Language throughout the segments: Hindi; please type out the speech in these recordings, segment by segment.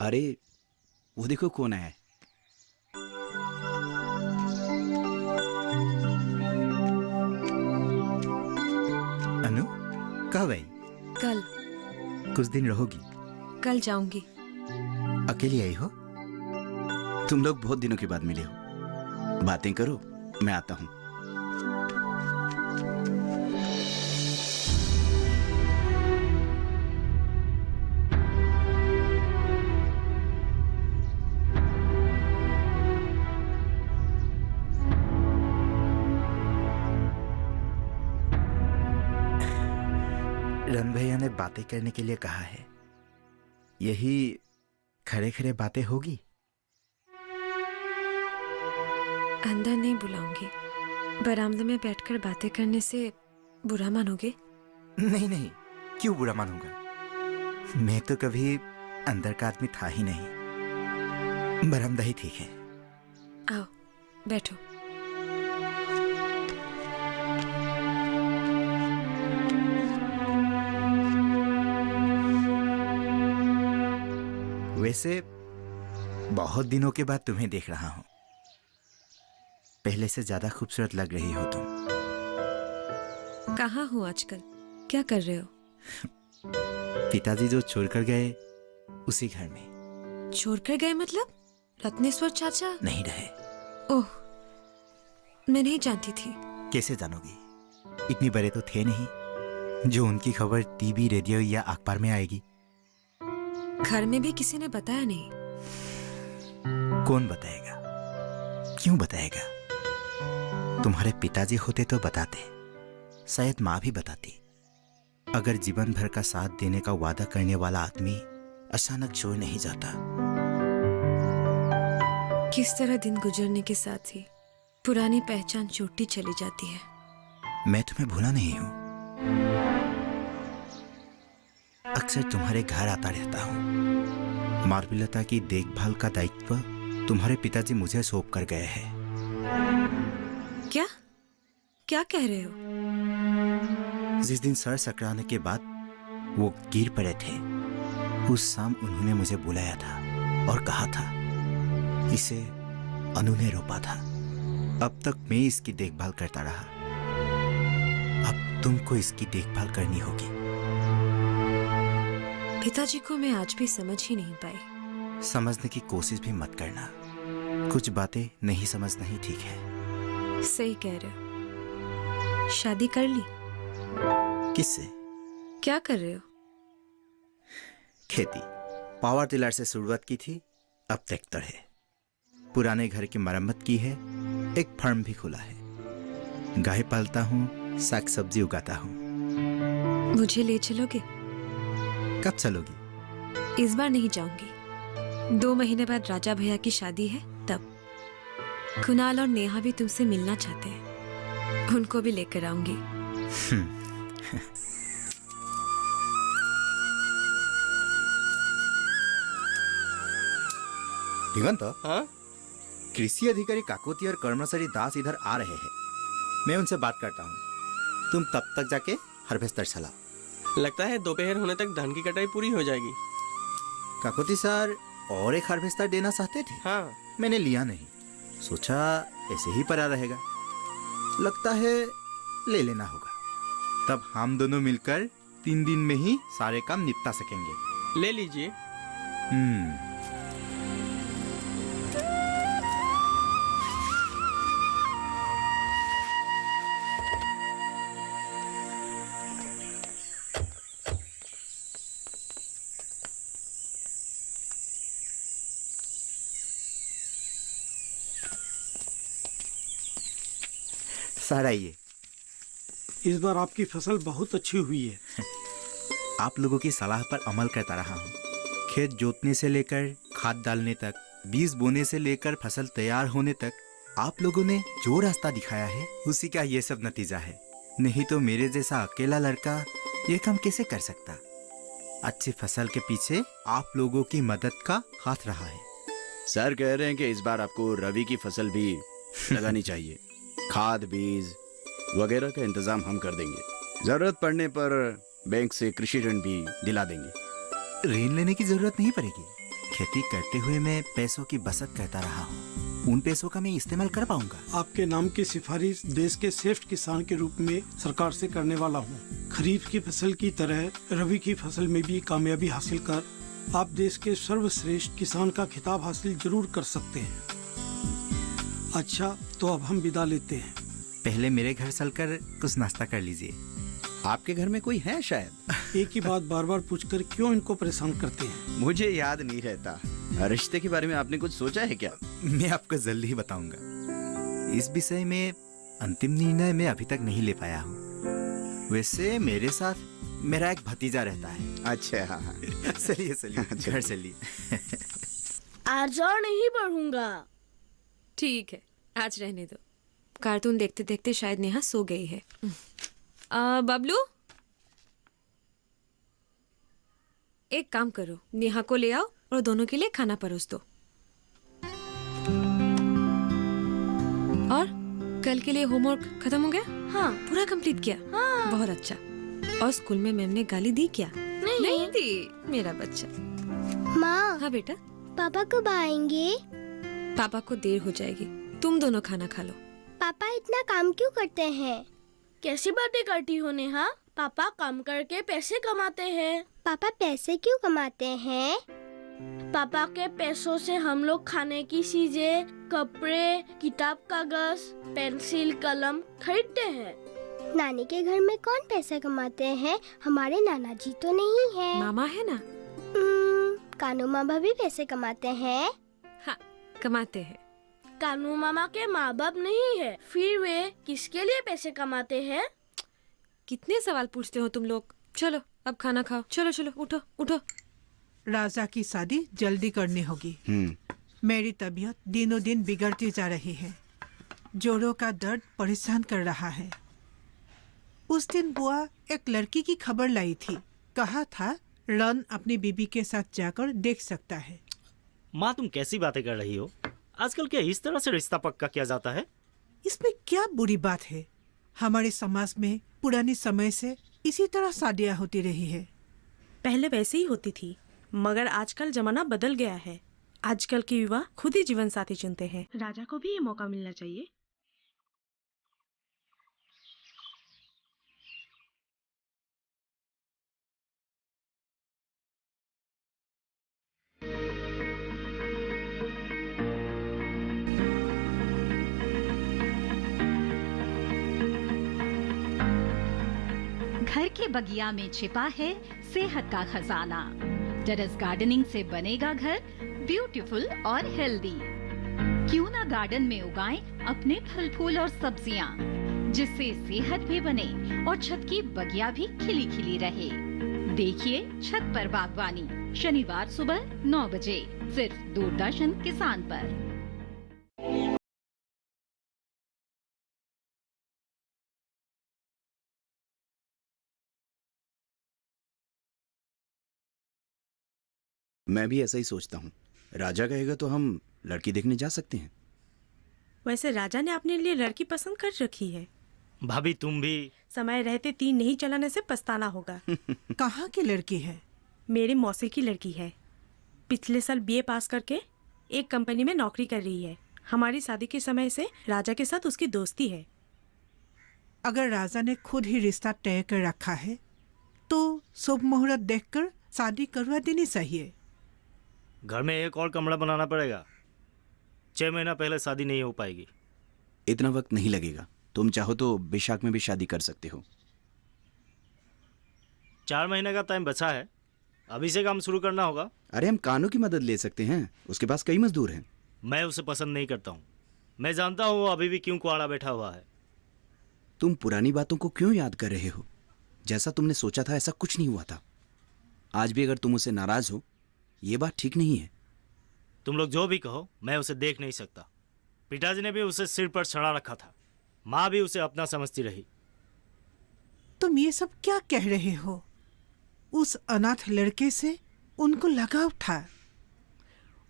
अरे वो देखो कौन है। अनु, कब आई? कल। कुछ दिन रहोगी? कल जाऊंगी। अकेली आई हो? तुम लोग बहुत दिनों के बाद मिले हो, बातें करो, मैं आता हूं। रन भैया ने बातें करने के लिए कहा है। यही खड़े खड़े बातें होगी? अंदर नहीं बुलाऊंगी। बरामदे में बैठकर बातें करने से बुरा मानोगे? नहीं नहीं, क्यों बुरा मानूंगा? मैं तो कभी अंदर का आदमी था ही नहीं। बरामदा ही ठीक है। आओ बैठो। वैसे बहुत दिनों के बाद तुम्हें देख रहा हूं। पहले से ज्यादा खूबसूरत लग रही हो तुम। कहाँ हो आजकल? क्या कर रहे हो? पिताजी जो छोड़कर गए उसी घर में। छोड़कर गए मतलब? रत्नेश्वर चाचा? नहीं रहे। ओह, मैं नहीं जानती थी। कैसे जानोगी? इतनी बड़े तो थे नहीं जो उनकी खबर टीवी, रेडियो या अखबार में आएगी। घर में भी किसी ने बताया नहीं? कौन बताएगा? क्यों बताएगा? तुम्हारे पिताजी होते तो बताते, शायद माँ भी बताती। अगर जीवन भर का साथ देने का वादा करने वाला आदमी अचानक छोड़ नहीं जाता। किस तरह दिन गुजरने के साथ ही पुरानी पहचान छूटती चली जाती है। मैं तुम्हें भूला नहीं हूं। अक्सर तुम्हारे घर आता रहता हूं। मालविलता की देखभाल का दायित्व तुम्हारे पिताजी मुझे सौंप कर गए हैं। क्या क्या कह रहे हो? जिस दिन सर सकराने के बाद वो गिर पड़े थे, उस शाम उन्होंने मुझे बुलाया था और कहा था इसे अनु ने रोपा था। अब तक मैं इसकी देखभाल करता रहा, अब तुमको इसकी देखभाल करनी होगी। पिताजी को मैं आज भी समझ ही नहीं पाई। समझने की कोशिश भी मत करना। कुछ बातें नहीं समझना ही ठीक है। सही कह रहे हो। शादी कर ली? किससे? क्या कर रहे हो? खेती। पावर टिलर से शुरुआत की थी, अब ट्रैक्टर है। पुराने घर की मरम्मत की है, एक फार्म भी खुला है। गाय पालता हूँ, साग सब्जी उगाता हूँ। मुझे ले चलोगे? कब चलोगी? इस बार नहीं जाऊंगी। 2 महीने बाद राजा भैया की शादी है, तब। कुणाल और नेहा भी तुमसे मिलना चाहते हैं, उनको भी लेकर आऊंगी। दिगंत, हाँ? कृषि अधिकारी काकोती और कर्मचारी दास इधर आ रहे हैं। मैं उनसे बात करता हूँ। तुम तब तक जाके हार्वेस्टर चलाओ। लगता है दोपहर होने तक धान की कटाई पूरी हो जाएगी। काकोती सर और एक हार्वेस्टर देना चाहते थे। हाँ। मैंने लिया नहीं, सोचा ऐसे ही पड़ा रहेगा। लगता है ले लेना होगा, तब हम दोनों मिलकर 3 दिन में ही सारे काम निपटा सकेंगे। ले लीजिए। सर आइए। इस बार आपकी फसल बहुत अच्छी हुई है। आप लोगों की सलाह पर अमल करता रहा हूँ। खेत जोतने से लेकर खाद डालने तक, बीज बोने से लेकर फसल तैयार होने तक आप लोगों ने जो रास्ता दिखाया है उसी का ये सब नतीजा है। नहीं तो मेरे जैसा अकेला लड़का ये काम कैसे कर सकता। अच्छी फसल के पीछे आप लोगों की मदद का हाथ रहा है। सर कह रहे हैं कि इस बार आपको रवि की फसल भी लगानी चाहिए। खाद, बीज वगैरह का इंतजाम हम कर देंगे। जरूरत पड़ने पर बैंक से कृषि ऋण भी दिला देंगे। ऋण लेने की जरूरत नहीं पड़ेगी। खेती करते हुए मैं पैसों की बचत करता रहा हूँ। उन पैसों का मैं इस्तेमाल कर पाऊंगा। आपके नाम की सिफारिश देश के श्रेष्ठ किसान के रूप में सरकार से करने वाला हूँ। खरीफ की फसल की तरह रबी की फसल में भी कामयाबी हासिल कर आप देश के सर्वश्रेष्ठ किसान का खिताब हासिल जरूर कर सकते हैं। अच्छा, तो अब हम विदा लेते हैं। पहले मेरे घर चलकर कुछ नाश्ता कर लीजिए। आपके घर में कोई है शायद? एक ही बात बार बार पूछकर क्यों इनको परेशान करते हैं? मुझे याद नहीं रहता। रिश्ते के बारे में आपने कुछ सोचा है क्या? मैं आपको जल्दी ही बताऊंगा। इस विषय में अंतिम निर्णय मैं अभी तक नहीं ले पाया हूँ। वैसे मेरे साथ मेरा एक भतीजा रहता है। अच्छा, हाँ हाँ। चलिए चलिए घर चलिए। आज और नहीं पढ़ूंगा। ठीक है, आज रहने दो। कार्टून देखते देखते शायद नेहा सो गई है। बबलू, एक काम करो, नेहा को ले आओ और दोनों के लिए खाना परोस दो। और कल के लिए होमवर्क खत्म हो गया? हाँ। पूरा कंप्लीट किया? हाँ। बहुत अच्छा। और स्कूल में मैम ने गाली दी क्या? नहीं दी। मेरा बच्चा। माँ, हाँ बेटा। पापा कब आएंगे? पापा को देर हो जाएगी, तुम दोनों खाना खा लो। पापा इतना काम क्यों करते हैं? कैसी बातें करती हो नेहा? पापा काम करके पैसे कमाते हैं। पापा पैसे क्यों कमाते हैं? पापा के पैसों से हम लोग खाने की चीजें, कपड़े, किताब, कागज, पेंसिल, कलम खरीदते हैं। नानी के घर में कौन पैसे कमाते हैं? हमारे नाना जी तो नहीं है। मामा है ना? कानू मामा भी पैसे कमाते हैं। हाँ, कमाते हैं। कानू मामा के माँ बाप नहीं है, फिर वे किसके लिए पैसे कमाते हैं? कितने सवाल पूछते हो तुम लोग। चलो अब खाना खाओ। चलो चलो, उठो उठो। राजा की शादी जल्दी करनी होगी। मेरी तबीयत दिनों दिन बिगड़ती जा रही है। जोड़ों का दर्द परेशान कर रहा है। उस दिन बुआ एक लड़की की खबर लाई थी। कहा था रन अपनी बीबी के साथ जाकर देख सकता है। माँ, तुम कैसी बातें कर रही हो? आजकल क्या इस तरह से रिश्ता पक्का किया जाता है? इसमें क्या बुरी बात है? हमारे समाज में पुराने समय से इसी तरह शादियाँ होती रही है। पहले वैसे ही होती थी, मगर आजकल जमाना बदल गया है। आजकल के युवा खुद ही जीवन साथी चुनते हैं। राजा को भी ये मौका मिलना चाहिए। घर के बगिया में छिपा है सेहत का खजाना। टेरेस गार्डनिंग से बनेगा घर ब्यूटीफुल और हेल्दी। क्यों ना गार्डन में उगाएं अपने फल फूल और सब्जियां, जिससे सेहत भी बने और छत की बगिया भी खिली खिली रहे। देखिए छत पर बागवानी, शनिवार सुबह 9 बजे सिर्फ दूरदर्शन किसान पर। मैं भी ऐसा ही सोचता हूँ। राजा कहेगा तो हम लड़की देखने जा सकते हैं। वैसे राजा ने अपने लिए लड़की पसंद कर रखी है। भाभी तुम भी। समय रहते 3 नहीं चलाने से पछताना होगा। कहाँ की लड़की है? मेरी मौसी की लड़की है। पिछले साल बीए पास करके एक कंपनी में नौकरी कर रही है। हमारी शादी के समय से राजा के साथ उसकी दोस्ती है। अगर राजा ने खुद ही रिश्ता तय कर रखा है तो शुभ मुहूर्त देखकर शादी करवा देनी चाहिए। घर में एक और कमरा बनाना पड़ेगा। 6 महीना पहले शादी नहीं हो पाएगी। इतना वक्त नहीं लगेगा। तुम चाहो तो बैशाख में भी शादी कर सकते हो। 4 महीने का टाइम बचा है, अभी से काम शुरू करना होगा। अरे हम कानू की मदद ले सकते हैं, उसके पास कई मजदूर हैं। मैं उसे पसंद नहीं करता हूँ। मैं जानता हूँ वो अभी भी क्यों कुआड़ा बैठा हुआ है। तुम पुरानी बातों को क्यों याद कर रहे हो? जैसा तुमने सोचा था ऐसा कुछ नहीं हुआ था। आज भी अगर तुम उससे नाराज हो, ये बात ठीक नहीं है। तुम लोग जो भी कहो, मैं उसे देख नहीं सकता। पिताजी ने भी उसे सिर पर चढ़ा रखा था, माँ भी उसे अपना समझती रही। तुम ये सब क्या कह रहे हो? उस अनाथ लड़के से उनको लगाव था।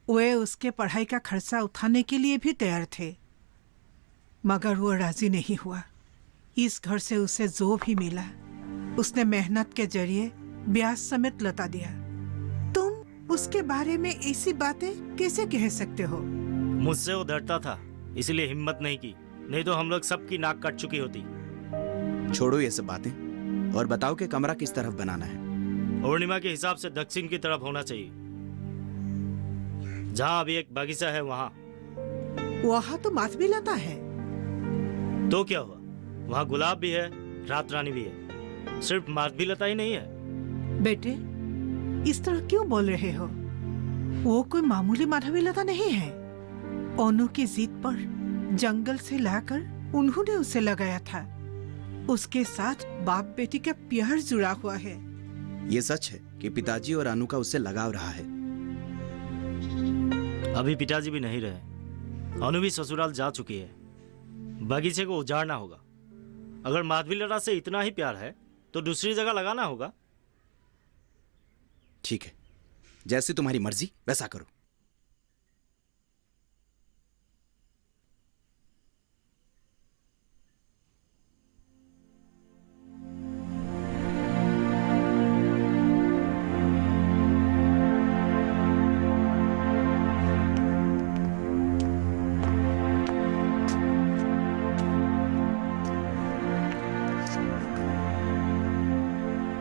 वे उसके पढ़ाई का खर्चा उठाने के लिए भी तैयार थे, मगर वो राजी नहीं हुआ। इस घर से उसे जो भी मिला उसने मेहनत के जरिए ब्याज समेत लौटा दिया। तुम उसके बारे में ऐसी बातें कैसे कह सकते हो? मुझसे वो डरता था, इसलिए हिम्मत नहीं की, नहीं तो हम लोग सबकी नाक कट चुकी होती। छोड़ो ये सब बातें और बताओ कि कमरा किस तरफ बनाना है। पूर्णिमा के हिसाब से दक्षिण की तरफ होना चाहिए। जहाँ अभी एक बगीचा है वहाँ। वहाँ तो माधवीलता है। तो क्या हुआ, वहाँ गुलाब भी है, रात रानी भी है, सिर्फ माधवीलता ही नहीं है। बेटे, इस तरह क्यों बोल रहे हो? वो कोई मामूली माधवीलता नहीं है। ओनू की जिद पर जंगल से लाकर उन्होंने उसे लगाया था। उसके साथ बाप बेटी का प्यार जुड़ा हुआ है। ये सच है कि पिताजी और अनु का उससे लगाव रहा है। अभी पिताजी भी नहीं रहे, अनु भी ससुराल जा चुकी है। बगीचे को उजाड़ना होगा। अगर माधवीलता से इतना ही प्यार है तो दूसरी जगह लगाना होगा। ठीक है, जैसी तुम्हारी मर्जी वैसा करो।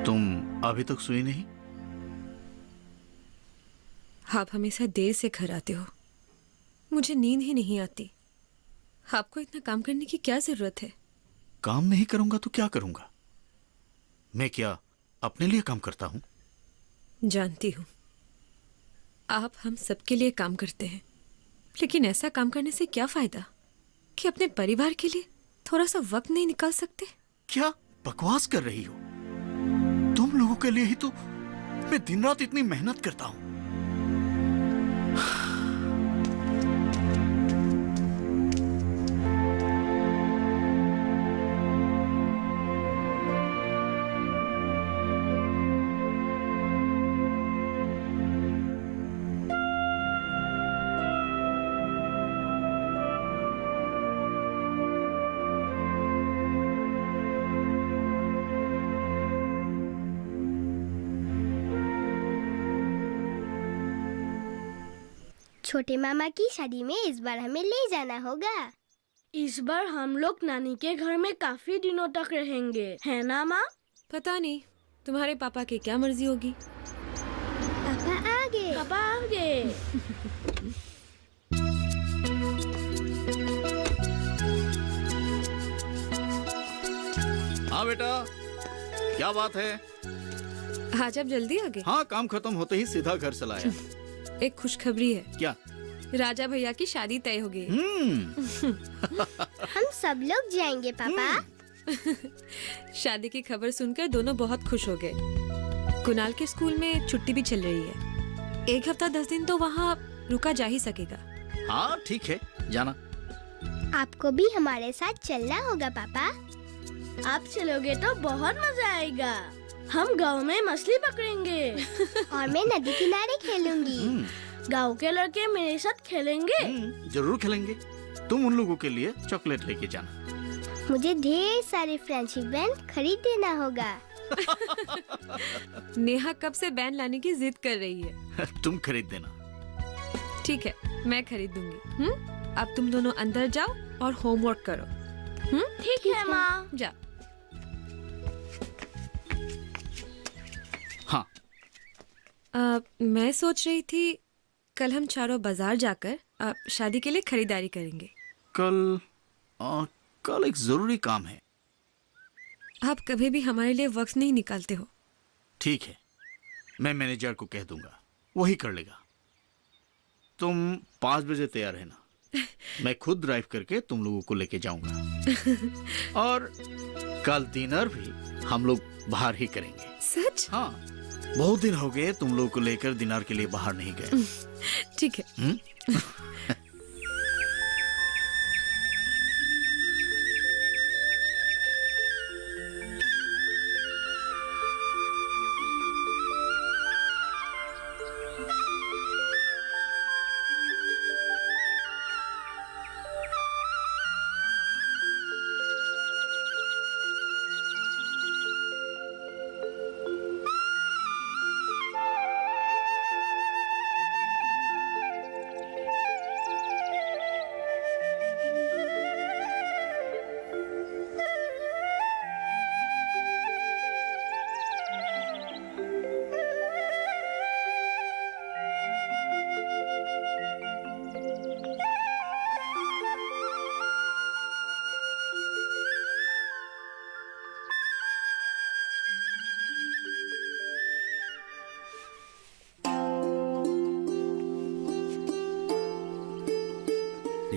तुम अभी तक सोई नहीं? आप हमेशा देर से घर आते हो, मुझे नींद ही नहीं आती। आपको इतना काम करने की क्या जरूरत है? काम नहीं करूंगा तो क्या करूंगा? मैं क्या अपने लिए काम करता हूं? जानती हूँ, आप हम सबके लिए काम करते हैं, लेकिन ऐसा काम करने से क्या फायदा कि अपने परिवार के लिए थोड़ा सा वक्त नहीं निकाल सकते? क्या बकवास कर रही हो? तुम लोगों के लिए ही तो मैं दिन रात इतनी मेहनत करता हूं। छोटे मामा की शादी में इस बार हमें ले जाना होगा। इस बार हम लोग नानी के घर में काफी दिनों तक रहेंगे, है ना माँ? पता नहीं, तुम्हारे पापा की क्या मर्जी होगी। पापा आ गए। पापा आ गए। हाँ बेटा, क्या बात है? आज आप जल्दी आ गए? हाँ, काम खत्म होते ही सीधा घर चला आया। एक खुशखबरी है। क्या? राजा भैया की शादी तय हो गई। हम सब लोग जाएंगे पापा। शादी की खबर सुनकर दोनों बहुत खुश हो गए। कुणाल के स्कूल में छुट्टी भी चल रही है। 1 हफ्ता 10 दिन तो वहाँ रुका जा ही सकेगा। हाँ ठीक है, जाना। आपको भी हमारे साथ चलना होगा पापा। आप चलोगे तो बहुत मजा आएगा। हम गांव में मछली पकड़ेंगे और मैं नदी किनारे खेलूंगी। गांव के लड़के मेरे साथ खेलेंगे। जरूर खेलेंगे। तुम उन लोगों के लिए चॉकलेट लेके जाना। मुझे ढेर सारे फ्रेंडशिप बैंड खरीद देना होगा। नेहा कब से बैंड लाने की जिद कर रही है। तुम खरीद देना। ठीक है, मैं खरीद दूंगी। अब तुम दोनों अंदर जाओ और होमवर्क करो। ठीक है माँ। जा। हाँ। मैं सोच रही थी कल हम चारों बाजार जाकर शादी के लिए खरीदारी करेंगे। कल एक जरूरी काम है। आप कभी भी हमारे लिए वक्त नहीं निकालते हो। ठीक है, मैं मैनेजर को कह दूंगा, वही कर लेगा। तुम 5 बजे तैयार रहना। मैं खुद ड्राइव करके तुम लोगों को लेके जाऊंगा। और कल डिनर भी हम लोग बाहर ही करेंगे। सच? हाँ, बहुत दिन हो गए तुम लोगों को लेकर डिनर के लिए बाहर नहीं गए। ठीक है।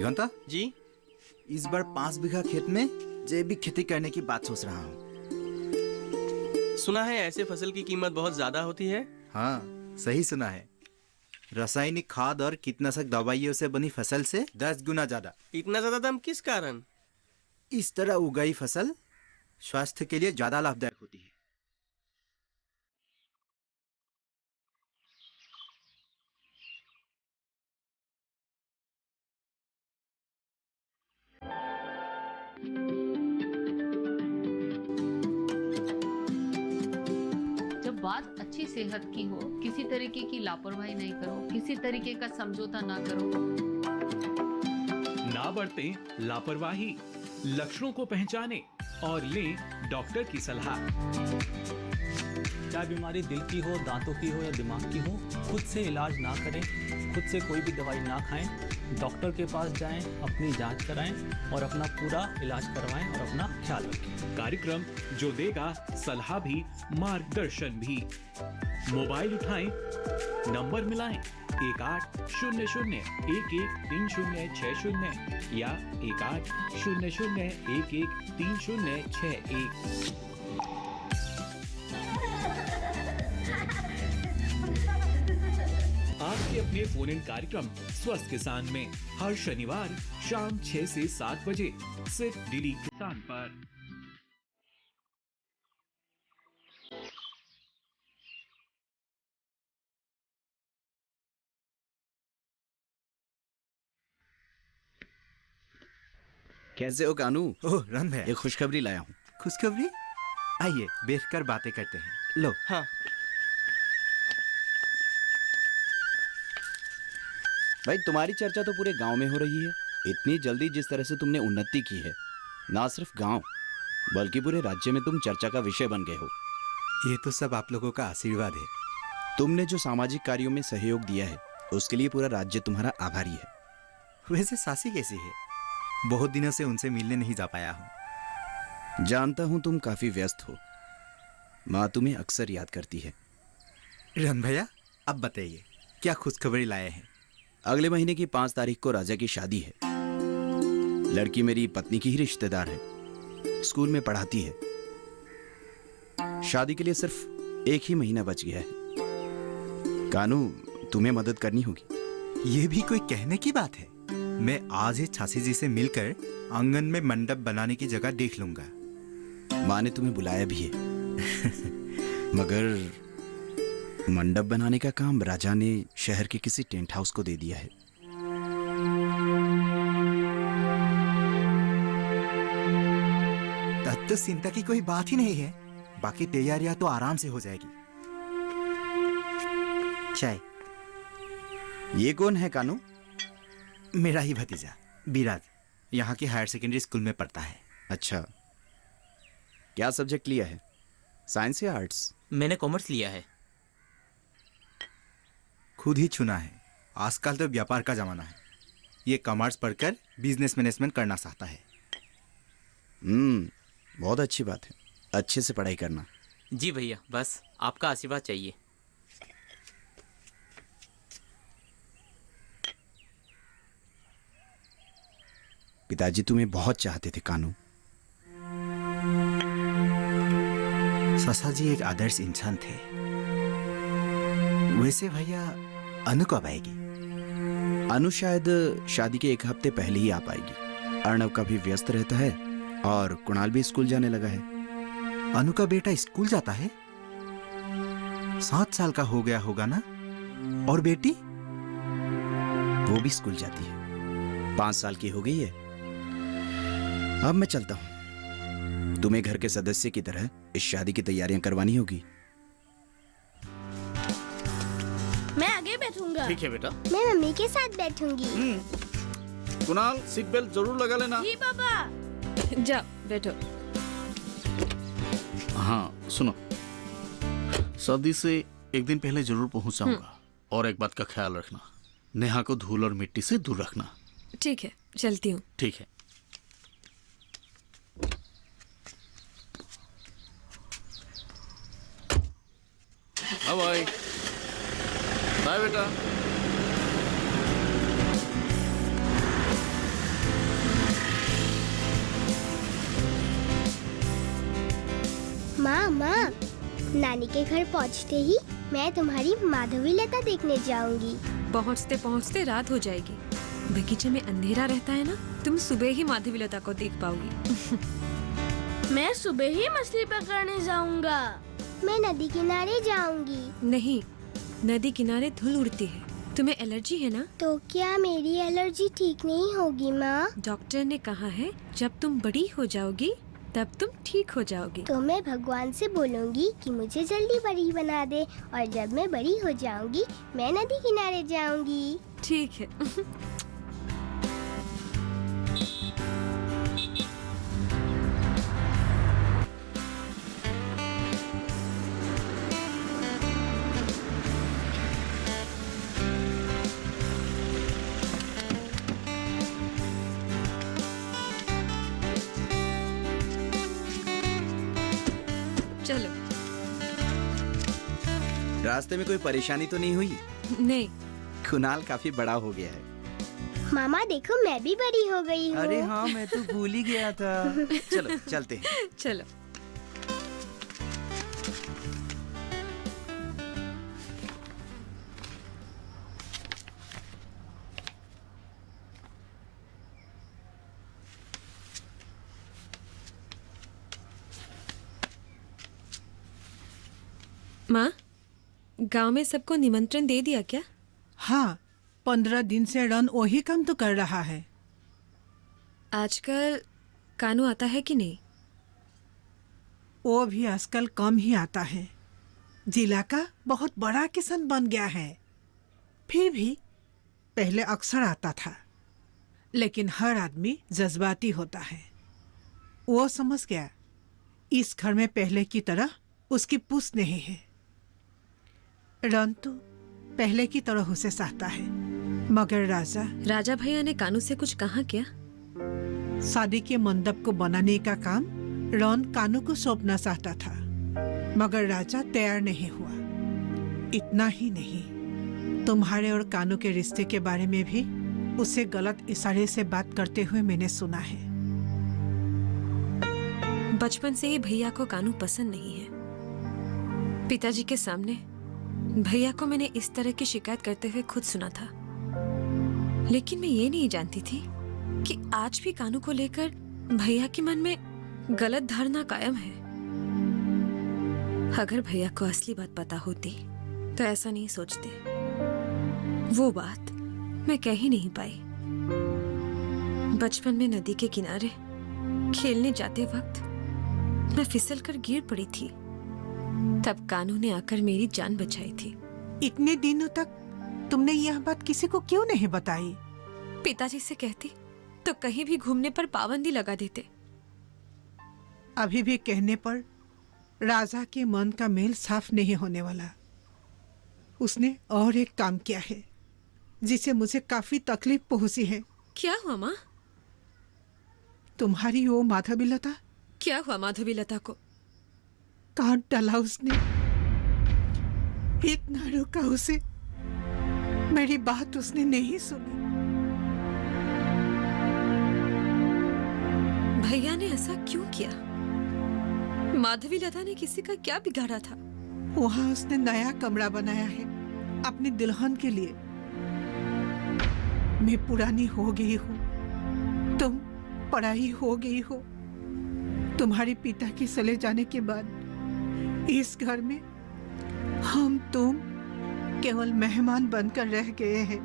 दिगंता, जी इस बार 5 बीघा खेत में जैविक खेती करने की बात सोच रहा हूँ। सुना है ऐसे फसल की कीमत बहुत ज्यादा होती है। हाँ, सही सुना है। रासायनिक खाद और कीटनाशक दवाइयों से बनी फसल से 10 गुना ज्यादा। इतना ज्यादा दाम किस कारण? इस तरह उगाई फसल स्वास्थ्य के लिए ज्यादा लाभदायक होती है। जब बात अच्छी सेहत की हो, किसी तरीके की लापरवाही नहीं करो, किसी तरीके का समझौता ना करो। ना बरतें लापरवाही, लक्षणों को पहचानें और लें डॉक्टर की सलाह। चाहे बीमारी दिल की हो, दांतों की हो या दिमाग की हो, खुद से इलाज ना करें, खुद से कोई भी दवाई ना खाएं, डॉक्टर के पास जाएं, अपनी जांच कराएं और अपना पूरा इलाज करवाएं और अपना ख्याल रखें। कार्यक्रम जो देगा सलाह भी मार्गदर्शन भी। मोबाइल उठाएं, नंबर मिलाएं 1800-113060 या 1800-113061। आपके अपने फोन इन कार्यक्रम स्वस्थ किसान में हर शनिवार शाम 6 से 7 बजे सिर्फ डीडी किसान पर। कैसे हो कानू? ओह रन भैया, एक खुशखबरी लाया हूँ। खुशखबरी? आइए बैठकर बातें करते हैं। लो। हाँ। भाई तुम्हारी चर्चा तो पूरे गांव में हो रही है। इतनी जल्दी जिस तरह से तुमने उन्नति की है, ना सिर्फ गांव बल्कि पूरे राज्य में तुम चर्चा का विषय बन गए हो। ये तो सब आप लोगों का आशीर्वाद है। तुमने जो सामाजिक कार्यों में सहयोग दिया है उसके लिए पूरा राज्य तुम्हारा आभारी है। वैसे सासी कैसी है? बहुत दिनों से उनसे मिलने नहीं जा पाया हूँ। जानता हूँ तुम काफी व्यस्त हो। माँ तुम्हें अक्सर याद करती है। रन भैया, अब बताइए क्या खुशखबरी लाए हैं? अगले महीने की 5 तारीख को राजा की शादी है। लड़की मेरी पत्नी की ही रिश्तेदार है, स्कूल में पढ़ाती है। शादी के लिए सिर्फ 1 ही महीना बच गया है। कानू, तुम्हें मदद करनी होगी। ये भी कोई कहने की बात है? मैं आज ही छासी जी से मिलकर आंगन में मंडप बनाने की जगह देख लूंगा। माँ ने तुम्हें बुलाया भी है मगर मंडप बनाने का काम राजा ने शहर के किसी टेंट हाउस को दे दिया है। तब तो चिंता की कोई बात ही नहीं है। बाकी तैयारियां तो आराम से हो जाएगी। चाय। ये कौन है कानू? मेरा ही भतीजा विराज, यहाँ के हायर सेकेंडरी स्कूल में पढ़ता है। अच्छा, क्या सब्जेक्ट लिया है? साइंस या आर्ट्स? मैंने कॉमर्स लिया है। खुद ही चुना है। आजकल तो व्यापार का जमाना है। ये कॉमर्स पढ़कर बिजनेस मैनेजमेंट करना चाहता है। बहुत अच्छी बात है। अच्छे से पढ़ाई करना। जी भैया, बस आपका आशीर्वाद चाहिए। पिताजी तुम्हें बहुत चाहते थे कानू। ससा जी एक आदर्श इंसान थे। वैसे भैया, अनु कब आएगी? अनु शायद शादी के 1 हफ्ते पहले ही आ पाएगी। अर्णव का भी व्यस्त रहता है और कुणाल भी स्कूल जाने लगा है। अनु का बेटा स्कूल जाता है? 7 साल का हो गया होगा ना? और बेटी? वो भी स्कूल जाती है। 5 साल की हो गई है। अब मैं चलता हूँ। तुम्हें घर के सदस्य की तरह इस शादी की तैयारियां करवानी होगी। मैं आगे बैठूंगा। ठीक है बेटा। मैं मम्मी के साथ बैठूंगी। कुणाल, सीट बेल्ट जरूर लगा लेना। जी पापा। जाओ बैठो। हाँ सुनो, शादी से एक दिन पहले जरूर पहुंच जाऊंगा। और एक बात का ख्याल रखना, नेहा को धूल और मिट्टी से दूर रखना। ठीक है, चलती हूँ। ठीक है। बाय बाय बेटा। नानी के घर पहुंचते ही मैं तुम्हारी माधवी लता देखने जाऊंगी। पहुंचते पहुंचते रात हो जाएगी। बगीचे में अंधेरा रहता है ना, तुम सुबह ही माधवी लता को देख पाओगी। मैं सुबह ही मछली पकड़ने जाऊंगा। मैं नदी किनारे जाऊंगी। नहीं, नदी किनारे धूल उड़ती है। तुम्हें एलर्जी है ना? तो क्या मेरी एलर्जी ठीक नहीं होगी माँ? डॉक्टर ने कहा है जब तुम बड़ी हो जाओगी तब तुम ठीक हो जाओगी। तो मैं भगवान से बोलूंगी कि मुझे जल्दी बड़ी बना दे, और जब मैं बड़ी हो जाऊंगी मैं नदी किनारे जाऊंगी। ठीक है। चलो। रास्ते में कोई परेशानी तो नहीं हुई? नहीं। कुणाल काफी बड़ा हो गया है। मामा देखो मैं भी बड़ी हो गई हूँ। अरे हाँ, मैं तो भूल ही गया था। चलो चलते हैं। चलो। माँ, गांव में सबको निमंत्रण दे दिया क्या? हाँ, 15 दिन से रन वही काम तो कर रहा है। आजकल कानू आता है कि नहीं? वो भी आजकल कम ही आता है। जिला का बहुत बड़ा किसान बन गया है। फिर भी पहले अक्सर आता था, लेकिन हर आदमी जज्बाती होता है। वो समझ गया इस घर में पहले की तरह उसकी पूछ नहीं है। रन तो पहले की तरह उसे चाहता है, मगर राजा भैया ने कानू से कुछ कहा क्या? शादी के मंडप को बनाने का काम रन कानू को सौंपना चाहता था, मगर राजा तैयार नहीं हुआ। इतना ही नहीं, तुम्हारे और कानू के रिश्ते के बारे में भी उसे गलत इशारे से बात करते हुए मैंने सुना है। बचपन से ही भैया को कानू पसंद नहीं है। पिताजी के सामने भैया को मैंने इस तरह की शिकायत करते हुए खुद सुना था, लेकिन मैं ये नहीं जानती थी कि आज भी कानू को लेकर भैया के मन में गलत धारणा कायम है। अगर भैया को असली बात पता होती तो ऐसा नहीं सोचते। वो बात मैं कह ही नहीं पाई। बचपन में नदी के किनारे खेलने जाते वक्त मैं फिसलकर गिर पड़ी थी, तब कानू ने आकर मेरी जान बचाई थी। इतने दिनों तक तुमने यह बात किसी को क्यों नहीं बताई? पिताजी से कहती तो कहीं भी घूमने पर पाबंदी लगा देते। अभी भी कहने पर राजा के मन का मेल साफ नहीं होने वाला। उसने और एक काम किया है जिसे मुझे काफी तकलीफ पहुंची है। क्या हुआ माँ? तुम्हारी वो माधवी लता। क्या हुआ माधवी लता को? काट डाला उसने। इतना रुका उसे, मेरी बात उसने नहीं सुनी। भैया ने ऐसा क्यों किया? माधवी लता ने किसी का क्या बिगाड़ा था? वहाँ उसने नया कमरा बनाया है अपनी दुल्हन के लिए। मैं पुरानी हो गई हूँ, तुम पढ़ाई हो गई हो। तुम्हारे पिता के चले जाने के बाद इस घर में हम तुम केवल मेहमान बनकर रह गए हैं।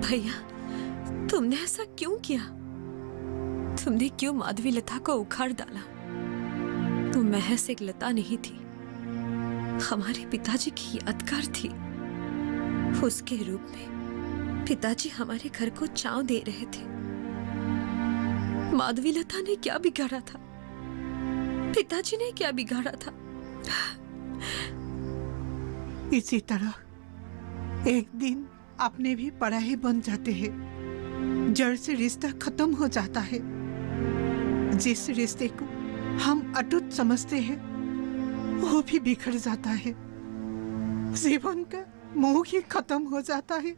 भैया, तुमने ऐसा क्यों किया? तुमने क्यों माधवी लता को उखाड़ डाला? वो महज एक लता नहीं थी, हमारे पिताजी की यादगार थी। उसके रूप में पिताजी हमारे घर को छांव दे रहे थे। माधवी लता ने क्या बिगाड़ा था? पिताजी ने क्या बिगाड़ा था? इसी तरह एक दिन अपने भी पराये बन जाते हैं। जड़ से रिश्ता खत्म हो जाता है। जिस रिश्ते को हम अटूट समझते हैं वो भी बिखर जाता है। जीवन का मोह ही खत्म हो जाता है।